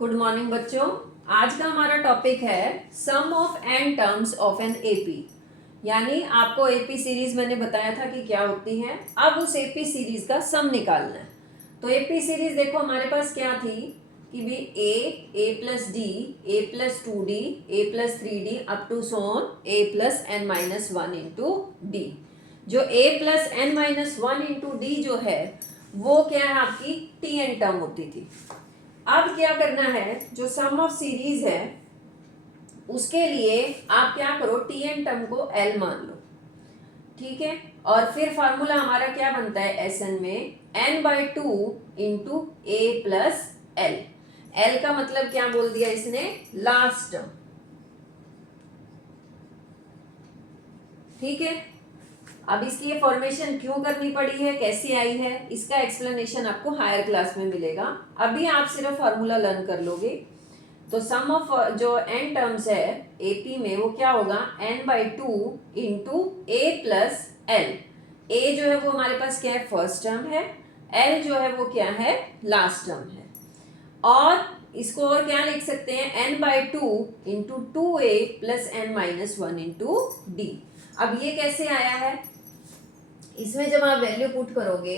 Good morning बच्चों। आज का हमारा टॉपिक है sum of n terms of an AP. यानी आपको एपी सीरीज मैंने बताया था कि क्या होती है, अब उस एपी सीरीज का सम निकालना है। तो एपी सीरीज देखो हमारे पास क्या थी कि भी a plus d, a plus 2d, a plus 3d up to so on a plus n minus 1 into d. जो a plus n minus 1 into d जो है वो क्या है, आपकी टी एन टर्म होती थी। अब क्या करना है, जो सम ऑफ सीरीज है उसके लिए आप क्या करो, टी एन टर्म को एल मान लो, ठीक है। और फिर फार्मूला हमारा क्या बनता है एस एन में, N by two into A plus L. L का मतलब क्या बोल दिया इसने, लास्ट टर्म, ठीक है। अब इसकी ये फॉर्मेशन क्यों करनी पड़ी है, कैसी आई है, इसका एक्सप्लेनेशन आपको हायर क्लास में मिलेगा। अभी आप सिर्फ फार्मूला लर्न कर लोगे। तो सम ऑफ जो एन टर्म्स है एपी में वो क्या होगा, n by two into A plus l. A जो है वो हमारे पास क्या है, फर्स्ट टर्म है। एल जो है वो क्या है, लास्ट टर्म है। और इसको और क्या लिख सकते हैं, n by two into two a plus n minus one into d. अब ये कैसे आया है, इसमें जब आप वैल्यू पुट करोगे,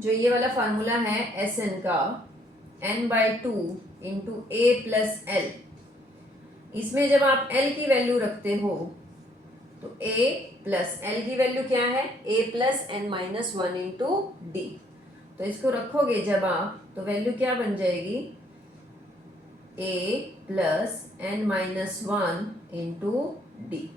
जो ये वाला फार्मूला है एस एन का, n by two into A plus l, इसमें जब आप एल की वैल्यू रखते हो तो ए प्लस एल की वैल्यू क्या है, a plus n minus one into d. तो इसको रखोगे जब आप, तो वैल्यू क्या बन जाएगी, a plus n minus one into d,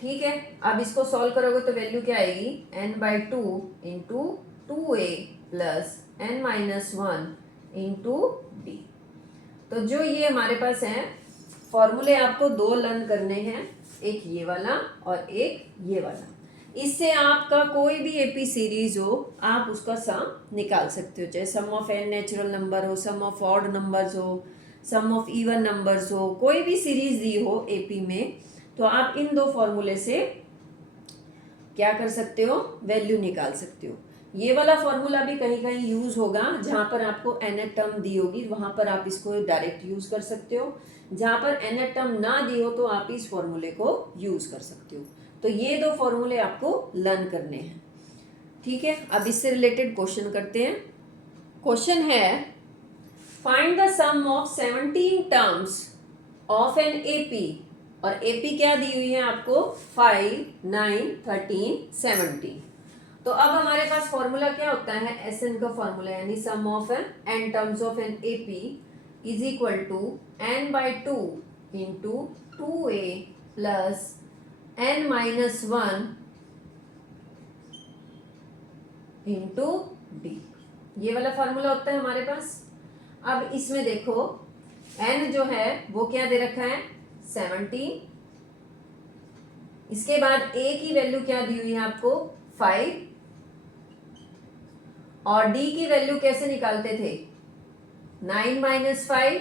ठीक है। अब इसको सॉल्व करोगे तो वैल्यू क्या आएगी, n by two into two a plus n minus one into d. तो जो ये हमारे पास है फॉर्मूले, आपको दो लर्न करने हैं, एक ये वाला और एक ये वाला। इससे आपका कोई भी एपी सीरीज हो आप उसका सम निकाल सकते हो, चाहे सम ऑफ एन नेचुरल नंबर हो, सम ऑफ ऑड नंबर्स हो, सम ऑफ इवन नंबर्स हो, कोई भी सीरीज दी हो एपी में, तो आप इन दो फॉर्मूले से क्या कर सकते हो, वैल्यू निकाल सकते हो। ये वाला फॉर्मूला भी कहीं कहीं यूज होगा, जहां पर आपको एन टर्म दी होगी वहां पर आप इसको डायरेक्ट यूज कर सकते हो। जहां पर एन टर्म ना दी हो तो आप इस फॉर्मूले को यूज कर सकते हो। तो ये दो फॉर्मूले आपको लर्न करने हैं, ठीक है। अब इससे रिलेटेड क्वेश्चन करते हैं। क्वेश्चन है, find the sum of 17 terms of an AP. और एपी क्या दी हुई है आपको, 5, 9, 13, 17। तो अब हमारे पास फॉर्मूला क्या होता है, एस एन का फॉर्मूला, यानी sum of n terms of an AP is equal to n by two into two a plus n minus one into d. ये वाला फॉर्मूला होता है हमारे पास। अब इसमें देखो एन जो है वो क्या दे रखा है, 17। इसके बाद ए की वैल्यू क्या दी हुई है आपको, 5। और डी की वैल्यू कैसे निकालते थे, 9 माइनस 5,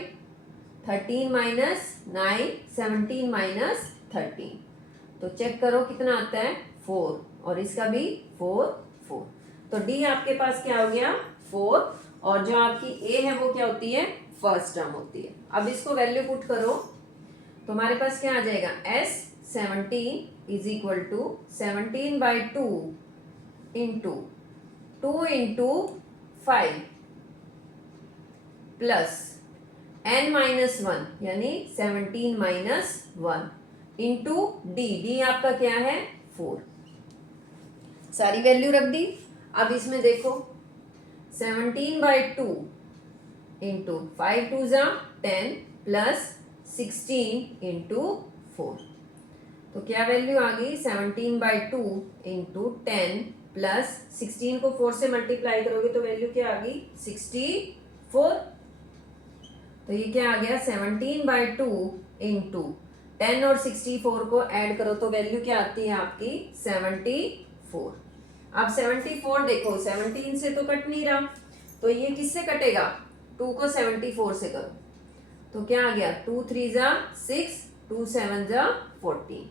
13 माइनस 9, 17 माइनस 13। तो चेक करो कितना आता है, 4, और इसका भी 4, 4। तो डी आपके पास क्या हो गया, 4, और जो आपकी ए है वो क्या होती है, फर्स्ट टर्म होती है। अब इसको वैल्यू पुट करो तो हमारे पास क्या आ जाएगा, S 17 is equal to 17 by two into 2 into 5 plus n minus 1 यानी 17 माइनस 1 इंटू डी। डी आपका क्या है, 4। सारी वैल्यू रख दी। अब इसमें देखो 17 बाई टू इंटू 5 टू जा 10 प्लस 16 इंटू 4। तो क्या वैल्यू आ गई, 17 बाई टू इंटू 10 प्लस 16 को 4 से मल्टीप्लाई करोगे तो वैल्यू क्या आ गई, 64। तो ये क्या आ गया, 17 बाई टू इंटू 10 और 64 को ऐड करो तो वैल्यू क्या आती है आपकी, 74। अब 74 देखो 17 से तो कट नहीं रहा, तो ये किससे कटेगा, 2 को 74 से करो तो क्या आ गया, 2 3 जा 6, 2 7 जा 14।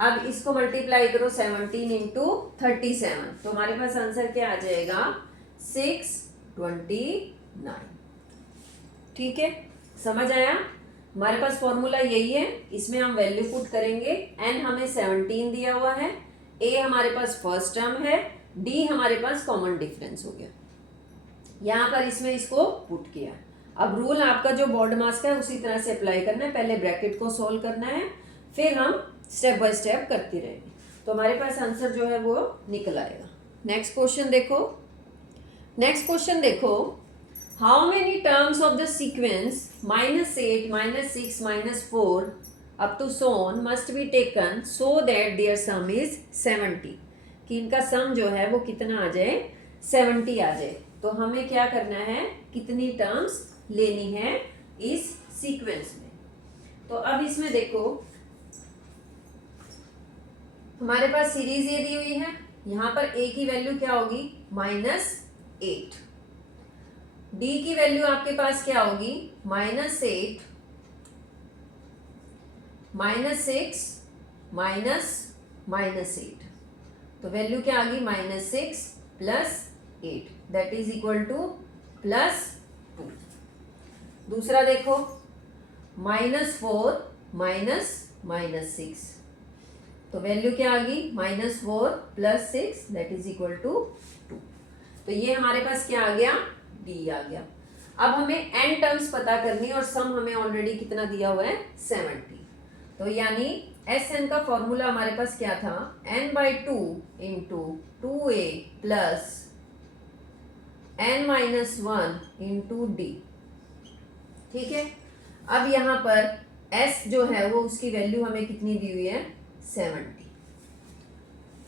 अब इसको मल्टीप्लाई करो 17 इंटू 37, तो हमारे पास आंसर क्या आ जाएगा, 6 29। ठीक है, समझ आया? हमारे पास फॉर्मूला यही है, इसमें हम वैल्यू पुट करेंगे। n हमें 17 दिया हुआ है, a हमारे पास फर्स्ट टर्म है, d हमारे पास कॉमन डिफरेंस हो गया। यहाँ पर इसमें इसको पुट किया। अब रूल आपका जो बोर्ड मास का है उसी तरह से अप्लाई करना है। पहले ब्रैकेट को सॉल्व करना है, फिर हम स्टेप बाय स्टेप करते रहेंगे, तो हमारे पास आंसर जो है वो निकल आएगा। नेक्स्ट क्वेश्चन देखो। नेक्स्ट क्वेश्चन देखो, how many terms of the sequence -8 -6 -4 up to so on must be taken so that their sum is 70, कि इनका सम जो है वो कितना आ जाए, 70 आ जाए। तो हमें क्या करना है, कितनी टर्म्स लेनी है इस सीक्वेंस में। तो अब इसमें देखो, हमारे पास सीरीज ये दी हुई है, यहां पर a की वैल्यू क्या होगी, -8, d की वैल्यू आपके पास क्या होगी, -8 -6 -8। तो वैल्यू क्या आ गई, -6 + 8 दैट इज इक्वल टू +2। दूसरा देखो, -4 -6, तो वैल्यू क्या आ गई, -4 + 6 दैट इज इक्वल टू 2। तो ये हमारे पास क्या आ गया, d आ गया। अब हमें n टर्म्स पता करनी और सम हमें ऑलरेडी कितना दिया हुआ है, 70। तो यानी Sn का फॉर्मूला हमारे पास क्या था, n/2 × 2a + n-1 × d। ठीक है, अब यहाँ पर s जो है वो उसकी वैल्यू हमें कितनी दी हुई है, 70।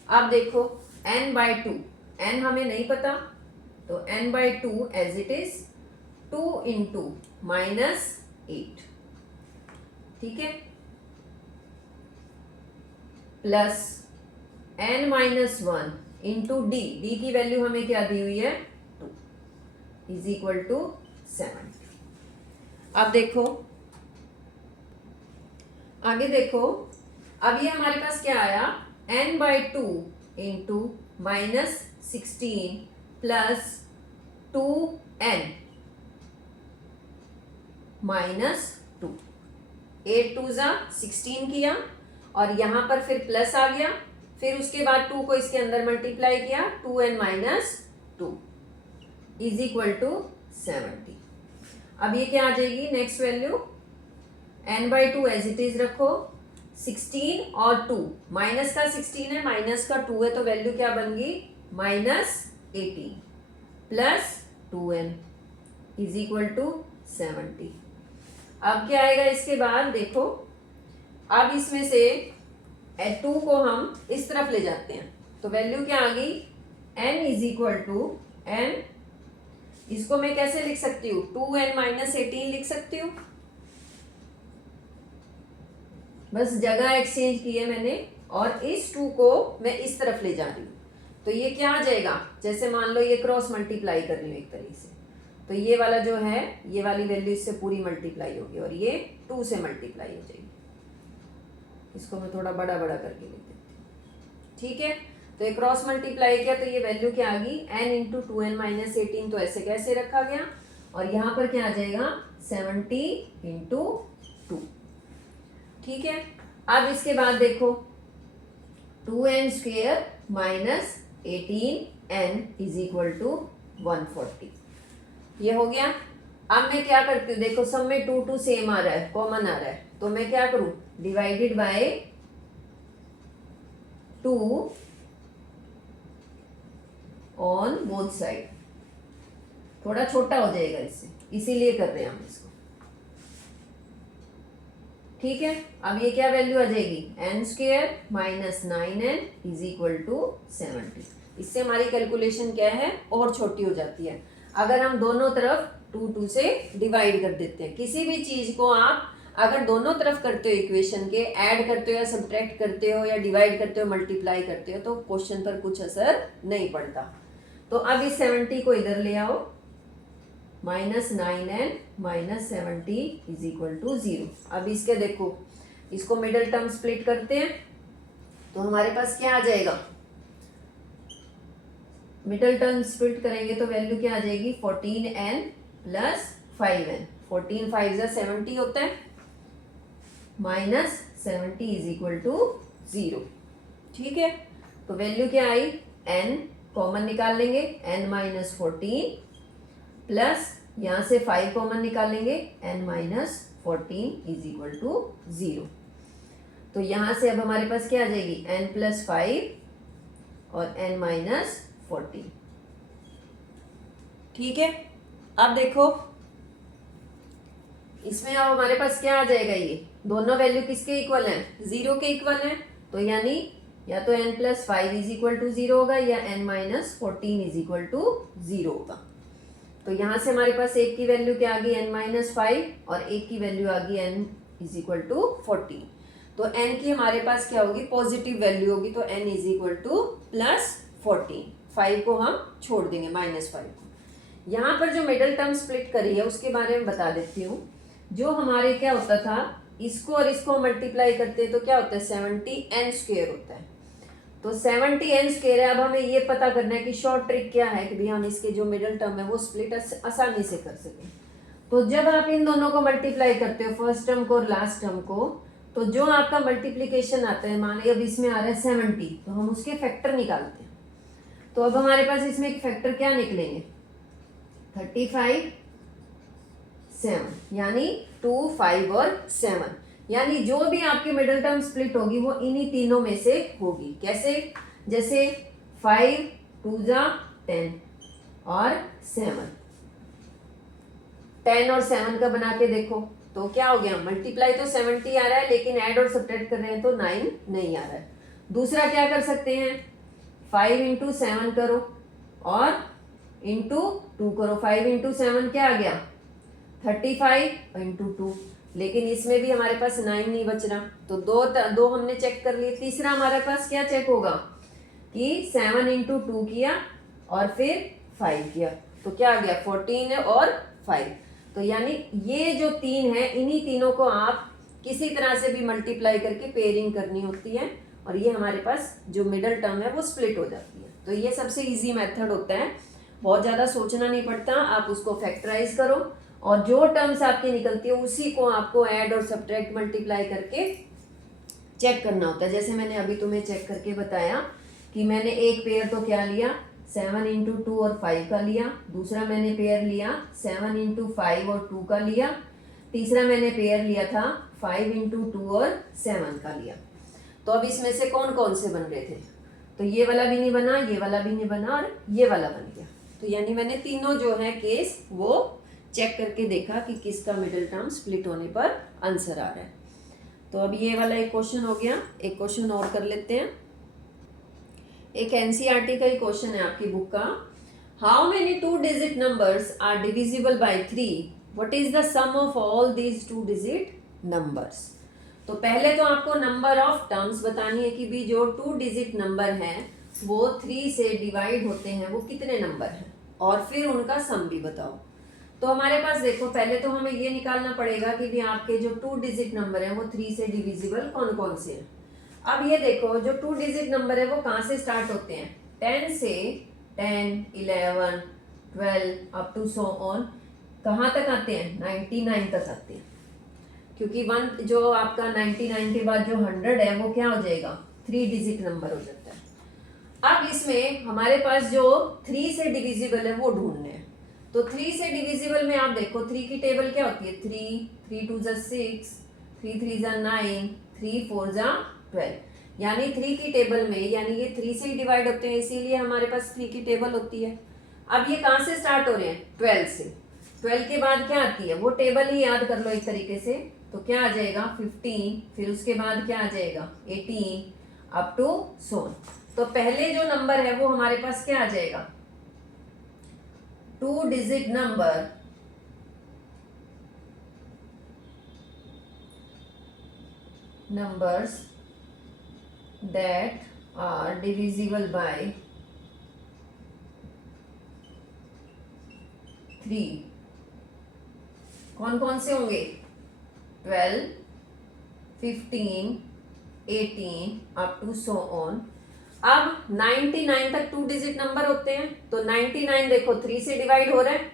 अब देखो n/2, n हमें नहीं पता, तो n/2 एज इट इज 2 × -8, ठीक है, प्लस n-1 × d, d की वैल्यू हमें क्या दी हुई है, 2 इज इक्वल टू 70। अब देखो आगे देखो, अब ये हमारे पास क्या आया, n/2 × -16 + 2n -2, 8 2 ज़ा 16 किया, और यहाँ पर फिर प्लस आ गया, फिर उसके बाद 2 को इसके अंदर मल्टीप्लाई किया, 2n - 2 इज इक्वल टू 70। अब ये क्या आ जाएगी, next value, n/2 as it is रखो, 16 और 2, माइनस का 16 है, माइनस का 2 है, तो वैल्यू क्या बन गई, -18 + 2n इज इक्वल टू 70। अब क्या आएगा इसके बाद, देखो अब इसमें से 2 को हम इस तरफ ले जाते हैं, तो वैल्यू क्या आ गई, n is equal to n, इसको मैं कैसे लिख सकती हूँ, 2n - 18 लिख सकती हूँ, बस जगह एक्सचेंज की है मैंने, और इस 2 को मैं इस तरफ ले जा रही हूँ, तो ये क्या आ जाएगा, जैसे मान लो ये क्रॉस मल्टीप्लाई कर रही हूँ एक तरीके से, तो ये वाला जो है, ये वाली वैल्यू इससे पूरी मल्टीप्लाई होगी, और ये 2 से मल्टीप्लाई हो जाएगी। इसको मैं थोड़ा बड़ा बड़ा करके लिख देती हूँ, ठीक है। तो ये क्रॉस मल्टीप्लाई किया, तो ये वैल्यू क्या आ गई, n × 2n - 18, तो ऐसे कैसे रखा गया, और यहाँ पर क्या आ जाएगा, 70 × 2, ठीक है। अब इसके बाद देखो, 2n² - 18n is equal to 140, ये हो गया। अब मैं क्या करती हूँ, देखो सब में 2 2 सेम आ रहा है, कॉमन आ रहा है, तो मैं क्या करूं, divided by 2 on both side, थोड़ा छोटा हो जाएगा इससे, इसीलिए कर रहे हैं हम इसको, ठीक है। अब ये क्या वैल्यू आ जाएगी, n² - 9n is equal to 70। इससे हमारी कैलकुलेशन क्या है, और छोटी हो जाती है, अगर हम दोनों तरफ 2 2 से डिवाइड कर देते हैं। किसी भी चीज को आप अगर दोनों तरफ करते हो, इक्वेशन के ऐड करते हो या सब्ट्रैक्ट करते हो या डिवाइड करते हो, मल्टीप्लाई करते हो, तो क्वेश्चन पर कुछ असर नहीं पड़ता। तो अब इस 70 को इधर ले आओ, -9n - 70 इज इक्वल टू 0। अब इसके देखो, इसको मिडल टर्म स्प्लिट करते हैं, तो हमारे पास क्या आ जाएगा, मिडल टर्म स्प्लिट करेंगे तो वैल्यू क्या आ जाएगी 14n प्लस 5n। 14 5 जा 70 होता है, माइनस 70 इज इक्वल टू 0। ठीक है, तो वैल्यू क्या आई, n कॉमन निकाल लेंगे, n माइनस 14 प्लस यहाँ से 5 कॉमन निकालेंगे, n minus 14 is equal to 0। तो यहाँ से अब हमारे पास क्या आ जाएगी, n प्लस 5 और n माइनस 14। ठीक है, अब देखो इसमें अब हमारे पास क्या आ जाएगा, ये दोनों वैल्यू किसके इक्वल हैं, 0 के इक्वल हैं। तो यानी या तो n plus 5 is equal to 0 होगा या n minus 14 is equal to 0 होगा। तो यहाँ से हमारे पास एक की वैल्यू क्या आ गई, n माइनस 5 और एक की वैल्यू आ गई n इज इक्वल टू 14। तो n की हमारे पास क्या होगी, पॉजिटिव वैल्यू होगी, तो n is equal two plus 14। 5 को हम छोड़ देंगे, माइनस 5 को। यहाँ पर जो मिडल टर्म स्प्लिट करी है उसके बारे में बता देती हूँ। जो हमारे क्या होता था, इसको और इसको मल्टीप्लाई करते हैं तो क्या होता है, 70n स्क्वायर होता है। तो 70n स्क्वायर है। अब हमें ये पता करना है कि शॉर्ट ट्रिक क्या है कि भी हम इसके जो मिडल टर्म है वो स्प्लिट आसानी से कर सकें। तो जब आप इन दोनों को मल्टीप्लाई करते हो, फर्स्ट टर्म को और लास्ट टर्म को, तो जो आपका मल्टीप्लीकेशन आता है, मान लीजिए अब इसमें आ रहा है 70, तो हम उसके फैक्टर निकालते हैं। तो अब हमारे पास इसमें एक फैक्टर क्या निकलेंगे, 35 7, यानी 2 5 और 7, यानी जो भी आपकी मिडिल टर्म स्प्लिट होगी वो इन्हीं तीनों में से होगी। कैसे, जैसे 5 2 जा 10 और 7, 10 और 7 का बना के देखो तो क्या हो गया, मल्टीप्लाई तो 70 आ रहा है लेकिन ऐड और सब्ट्रैक्ट कर रहे हैं तो 9 नहीं आ रहा है। दूसरा क्या कर सकते हैं, 5 इंटू 7 करो और इंटू 2 करो। 5 इंटू 7 क्या आ गया, 35 इंटू 2, लेकिन इसमें भी हमारे पास 9 नहीं बच रहा, तो दो हमने चेक कर लिए। तीसरा हमारे पास क्या चेक होगा कि 7 इंटू 2 किया और फिर 5 किया, तो क्या आ गया 14 और 5। तो यानी ये जो तीन है, इन्हीं तीनों को आप किसी तरह से भी मल्टीप्लाई करके पेयरिंग करनी होती है और ये हमारे पास जो मिडल टर्म है वो स्प्लिट हो जाती है। तो ये सबसे इजी मेथड होता है, बहुत ज़्यादा सोचना नहीं पड़ता, आप उसको फैक्टराइज करो और जो टर्म्स आपकी निकलती है उसी को आपको ऐड और सब्ट्रैक्ट मल्टीप्लाई करके चेक करना होता है। जैसे मैंने अभी तुम्हें चेक करके बताया कि मैंने एक पेयर तो क्या लिया, 7 इंटू 2 और 5 का लिया। दूसरा मैंने पेयर लिया 7 इंटू 5 और 2 का लिया। तीसरा मैंने पेयर लिया था 5 इंटू 2 और 7 का लिया। तो अब इसमें से कौन कौन से बन रहे थे, तो ये वाला भी नहीं बना, ये वाला भी नहीं बना और ये वाला बन गया। तो यानी मैंने तीनों जो है केस वो चेक करके देखा कि किसका मिडिल टर्म स्प्लिट होने पर आंसर आ रहा है। तो अब ये वाला एक क्वेश्चन हो गया, एक क्वेश्चन और कर लेते हैं। एक एनसीईआरटी का ही क्वेश्चन है आपकी बुक का। How many 2 digit numbers are divisible by 3, what is the sum of all these 2 digit numbers. तो पहले तो आपको नंबर ऑफ टर्म्स बतानी है कि भी जो 2 डिजिट नंबर हैं वो 3 से डिवाइड होते हैं, वो कितने नंबर हैं, और फिर उनका सम भी बताओ। तो हमारे पास देखो, पहले तो हमें ये निकालना पड़ेगा कि भी आपके जो 2 डिजिट नंबर हैं वो 3 से डिविजिबल कौन कौन से हैं। अब ये देखो, जो 2 डिजिट नंबर है वो कहाँ से स्टार्ट होते हैं, 10 से, 10 11 12 अप टू सो ऑन कहाँ तक आते हैं, 99 तक आते हैं। क्योंकि 1 जो आपका 99 के बाद जो 100 है वो क्या हो जाएगा, 3 डिजिट नंबर हो जाता है। अब इसमें हमारे पास जो 3 से डिविजिबल है वो ढूंढने हैं। तो 3 से डिविजिबल में आप देखो 3 की टेबल क्या होती है, 3 3 2 जा 6, 3 3 जा 9, 3 4 जा 12, यानी 3 की टेबल में, यानी ये 3 से ही डिवाइड होते हैं, इसीलिए हमारे पास 3 की टेबल होती है। अब ये कहाँ से स्टार्ट हो रहे हैं, 12 से। 12 के बाद क्या आती है, वो टेबल ही याद कर लो एक तरीके से। तो क्या आ जाएगा 15, फिर उसके बाद क्या आ जाएगा 18 अप टू सोन। तो पहले जो नंबर है वो हमारे पास क्या आ जाएगा, 2 digit number numbers that are divisible by 3 कौन कौन से होंगे, 12 15 18 अप टू सो ऑन। अब 99 तक 2 डिजिट नंबर होते हैं, तो 99 देखो 3 से डिवाइड हो रहा है,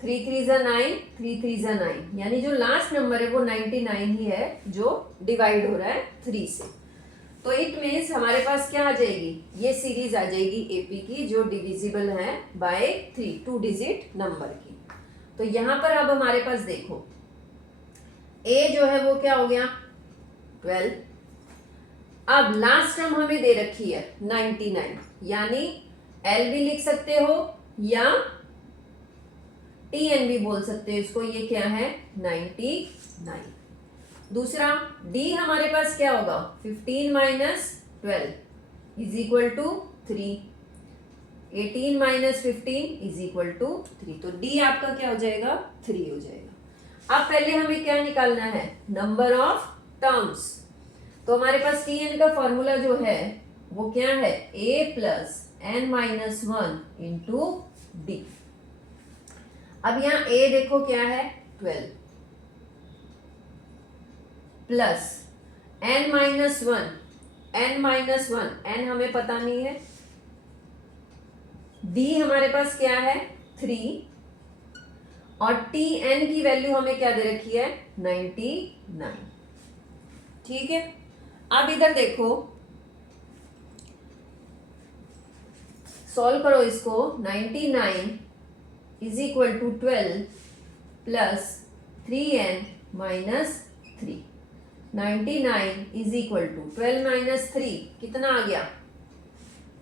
3 3 ज़ा 9, 3 3 ज़ा 9, यानी जो लास्ट नंबर है वो 99 ही है जो डिवाइड हो रहा है 3 से। तो इट मीन्स हमारे पास क्या आ जाएगी, ये सीरीज आ जाएगी एपी की जो डिविजिबल है बाय 3, 2 डिजिट नंबर की। तो यहां पर अब हमारे पास देखो ए जो है वो क्या हो गया 12। अब लास्ट टर्म हमें दे रखी है 99, यानी एल भी लिख सकते हो या टीएन भी बोल सकते हो इसको, ये क्या है 99। दूसरा डी हमारे पास क्या होगा 15 minus 12 is equal to 3, 18 minus 15 is equal to 3, तो डी आपका क्या हो जाएगा 3 हो जाएगा। अब पहले हमें क्या निकालना है, नंबर ऑफ टर्म्स। तो हमारे पास टी एन का फॉर्मूला जो है वो क्या है a plus n minus 1 into d. अब यहाँ ए देखो क्या है 12 प्लस एन माइनस 1, एन हमें पता नहीं है, डी हमारे पास क्या है 3 और टी एन की वैल्यू हमें क्या दे रखी है 99। ठीक है, अब इधर देखो सॉल्व करो इसको, 99 is equal to 12 plus 3n minus 3। 99 is equal to 12 minus 3 कितना आ गया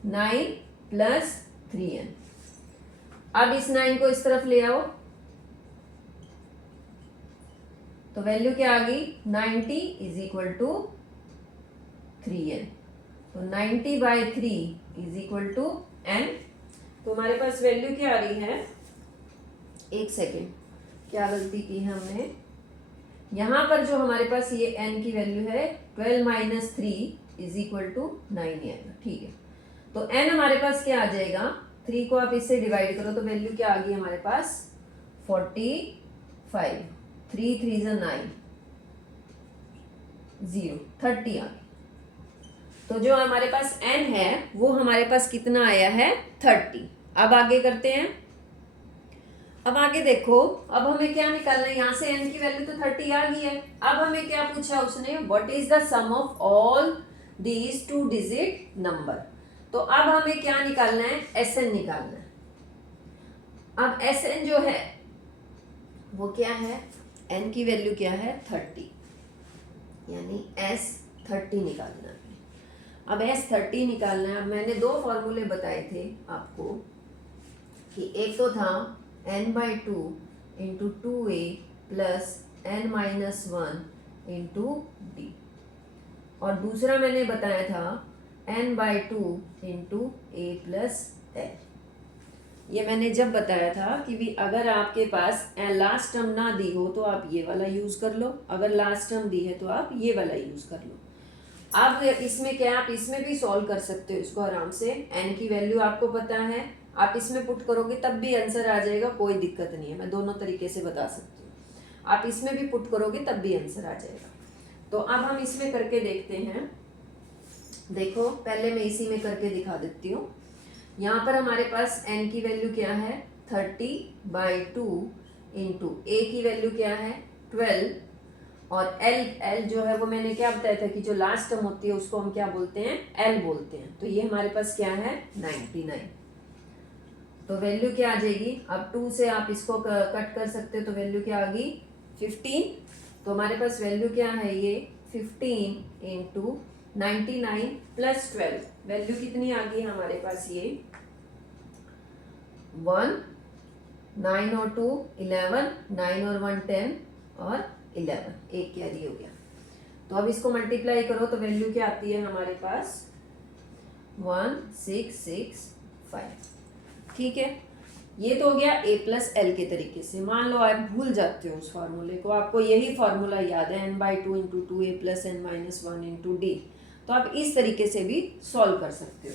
9 प्लस 3n। अब इस 9 को इस तरफ ले आओ तो वैल्यू क्या आ गई 90 इज इक्वल टू 3n। तो 90 by 3 is equal to n। तो हमारे पास वैल्यू क्या आ रही है, एक सेकेंड क्या गलती की है हमने, यहां पर जो हमारे पास ये n की वैल्यू है 12 माइनस 3 इज इक्वल टू 9 आएगा। ठीक है, तो n हमारे पास क्या आ जाएगा, 3 को आप इससे डिवाइड करो तो वैल्यू क्या आ गई हमारे पास 45, 3 3 ज़ा 9, 0 30 आ गई। तो जो हमारे पास n है वो हमारे पास कितना आया है 30। अब आगे करते हैं, अब आगे देखो, अब हमें क्या निकालना है, यहाँ से n की वैल्यू तो 30 आ गई है। अब हमें क्या पूछा उसने, what is the sum of all these 2 digit number. तो अब हमें क्या निकालना है, Sn निकालना है। अब Sn जो है वो क्या है, n की वैल्यू क्या है 30, यानी S 30 निकालना है। अब S 30 निकालना है। अब मैंने 2 फॉर्मूले बताए थे आपको कि एक तो था n by 2 into 2a plus n minus 1 into D, और दूसरा मैंने बताया था n by 2 into a plus l। ये मैंने जब बताया था कि भी अगर आपके पास लास्ट टर्म ना दी हो तो आप ये वाला यूज़ कर लो, अगर लास्ट टर्म दी है तो आप ये वाला यूज़ कर लो। अब इसमें क्या, आप इसमें भी सॉल्व कर सकते हो इसको आराम से, n की वैल्यू आपको पता है, आप इसमें पुट करोगे तब भी आंसर आ जाएगा, कोई दिक्कत नहीं है, मैं दोनों तरीके से बता सकती हूँ। आप इसमें भी पुट करोगे तब भी आंसर आ जाएगा। तो अब हम इसमें करके देखते हैं। देखो पहले मैं इसी में करके दिखा देती हूँ। यहाँ पर हमारे पास n की वैल्यू क्या है 30 बाई 2 इंटू ए की वैल्यू क्या है 12, और L जो है वो मैंने क्या बताया था कि जो लास्ट टर्म होती है उसको हम क्या बोलते हैं L बोलते हैं। तो ये हमारे पास क्या है 99। तो वैल्यू क्या आ जाएगी, अब 2 से आप इसको कट कर सकते हो तो वैल्यू क्या आ गई 15। तो हमारे पास वैल्यू क्या है ये 15 इंटू 99 प्लस 12, वैल्यू कितनी आ गई हमारे पास ये 1, 9 और 2 11, 9 और 1 10 और 11, एक कैरी हो गया। तो अब इसको मल्टीप्लाई करो तो वैल्यू क्या आती है हमारे पास 1665। ठीक है, ये तो हो गया a प्लस एल के तरीके से। मान लो आप भूल जाते हो उस फार्मूले को, आपको यही फार्मूला याद है n by 2 into 2a plus n minus 1 into d, तो आप इस तरीके से भी सॉल्व कर सकते हो।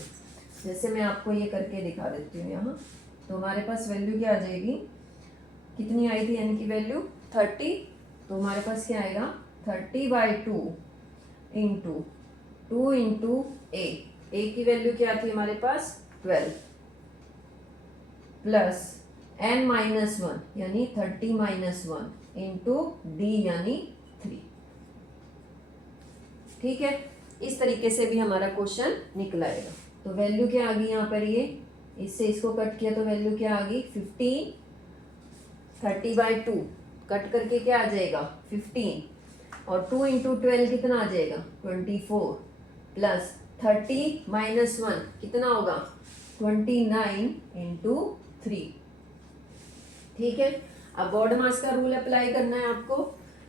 जैसे मैं आपको ये करके दिखा देती हूँ यहाँ। तो हमारे पास वैल्यू क्या आ जाएगी, कितनी आई थी n की वैल्यू 30, तो हमारे पास क्या आएगा 30 बाई 2 इंटू 2 इंटू a ए की वैल्यू क्या थी हमारे पास 12 प्लस n माइनस वन यानी 30 माइनस वन इंटू डी यानी 3। ठीक है, इस तरीके से भी हमारा क्वेश्चन निकलाएगा। तो वैल्यू क्या आ गई यहाँ पर, ये इससे इसको कट किया तो वैल्यू क्या आ गई 15, 30/2 कट करके क्या आ जाएगा 15 और 2 इंटू 12 कितना आ जाएगा 24 प्लस 30 माइनस वन कितना होगा 29 इंटू 3। ठीक है, अब बॉड मास का रूल अप्लाई करना है आपको।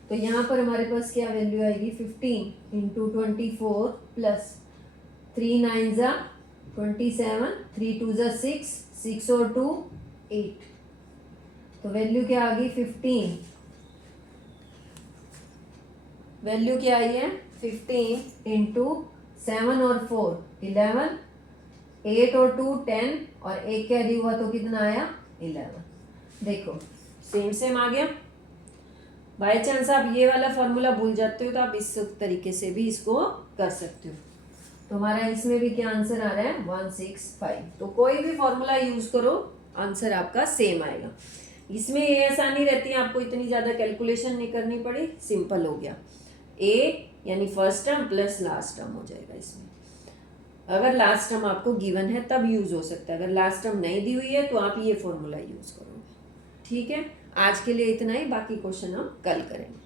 तो यहाँ पर हमारे पास क्या वैल्यू आएगी 15 इंटू 24 प्लस 3 9 ज़ा 27, 3 2 ज़ा 6, 6 और 2 8। तो वैल्यू क्या आ गई 15, वैल्यू क्या आई है 15 इंटू 7 और 4 11, 8 और 2 10 और एक कैरी हुआ तो कितना आया 11। देखो सेम आ गया। बाय चांस आप ये वाला फॉर्मूला भूल जाते हो तो आप इस तरीके से भी इसको कर सकते हो। तो हमारा इसमें भी क्या आंसर आ रहा है 165। तो कोई भी फॉर्मूला यूज करो आंसर आपका सेम आएगा। इसमें ये आसानी रहती है, आपको इतनी ज़्यादा कैलकुलेशन नहीं करनी पड़ी, सिंपल हो गया। ए यानी first term plus last term हो जाएगा इसमें। अगर लास्ट टर्म आपको गिवन है तब यूज हो सकता है, अगर लास्ट टर्म नहीं दी हुई है तो आप ये फॉर्मूला यूज करोगे। ठीक है, आज के लिए इतना ही, बाकी क्वेश्चन हम कल करेंगे।